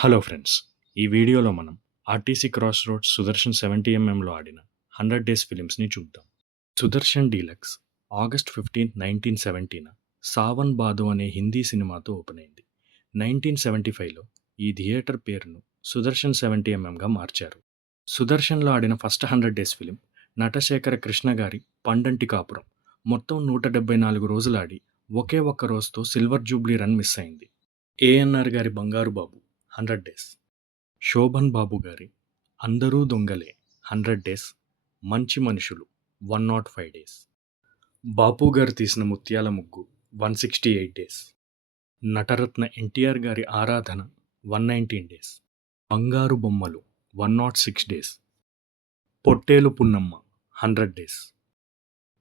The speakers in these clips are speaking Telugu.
హలో ఫ్రెండ్స్, ఈ వీడియోలో మనం ఆర్టీసీ క్రాస్ రోడ్స్ సుదర్శన్ 70 ఎంఎంలో ఆడిన 100 డేస్ ఫిలిమ్స్ని చూద్దాం. సుదర్శన్ డీలక్స్ ఆగస్ట్ 15, 1970న సావన్ బాదో అనే హిందీ సినిమాతో ఓపెన్ అయింది. 1975లో ఈ థియేటర్ పేరును సుదర్శన్ 70 ఎంఎంగా మార్చారు. సుదర్శన్లో ఆడిన first 100 days film Natasekhara Krishna గారి పండంటి కాపురం. మొత్తం 174 రోజులు ఆడి ఒకే ఒక్క రోజుతో సిల్వర్ జూబ్లీ రన్ మిస్ అయింది. ఏఎన్ఆర్ గారి బంగారు బాబు 100 డేస్, శోభన్ బాబు గారి అందరూ దొంగలే 100 డేస్, మంచి మనుషులు 105 డేస్, బాపు గారు తీసిన ముత్యాల ముగ్గు 168 డేస్, నటరత్న ఎన్టీఆర్ గారి ఆరాధన 119 డేస్, బంగారు బొమ్మలు 106 డేస్, పొట్టేలు పున్నమ్మ 100 డేస్,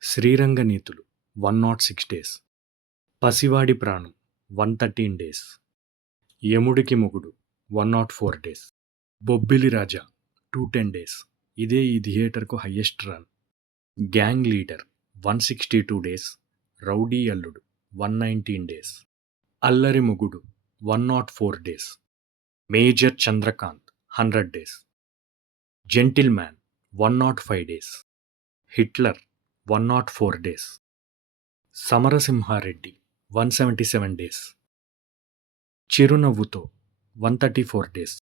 శ్రీరంగ నీతులు 106 డేస్, పసివాడి ప్రాణం 113 డేస్, యముడికి మొగుడు 104 డేస్, బొబ్బిలి రాజా 210 డేస్. ఇదే ఈ థియేటర్కు highest run. Gang Leader 162 days, Rowdy Alludu 119 days, Allari Mogudu 104 days, Major Chandrakanth 100 days, Gentleman 105 days, Hitler 104 days, Samarasimha Reddy 177 days, Chirunavvutho 134 days,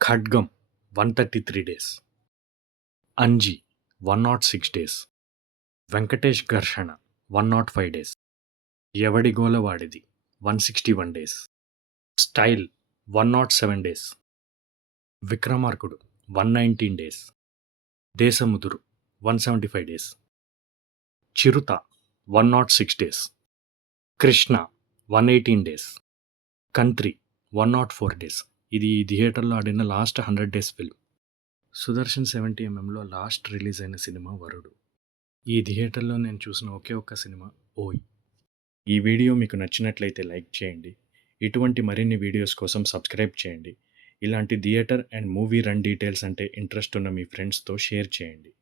ఖడ్గం 133 డేస్, అంజీ 106 డేస్, వెంకటేష్ ఘర్షణ 105 days, Evadi Golavadidi 161 days, Style 107 days, Vikramarkudu 119 days, Desamuduru 175 days, Chirutha 106 days, Krishna 118 days, Kantri 104 days. ఇది ఈ థియేటర్లో ఆడిన లాస్ట్ 100 డేస్ ఫిల్మ్. సుదర్శన్ 70 ఎంఎంలో లాస్ట్ రిలీజ్ అయిన సినిమా వరుడు. ఈ థియేటర్లో నేను చూసిన ఒకే ఒక్క సినిమా ఓయ్. ఈ వీడియో మీకు నచ్చినట్లయితే లైక్ చేయండి. ఇటువంటి మరిన్ని వీడియోస్ కోసం సబ్స్క్రైబ్ చేయండి. ఇలాంటి theatre and movie run details అంటే ఇంట్రెస్ట్ ఉన్న మీ ఫ్రెండ్స్తో షేర్ చేయండి.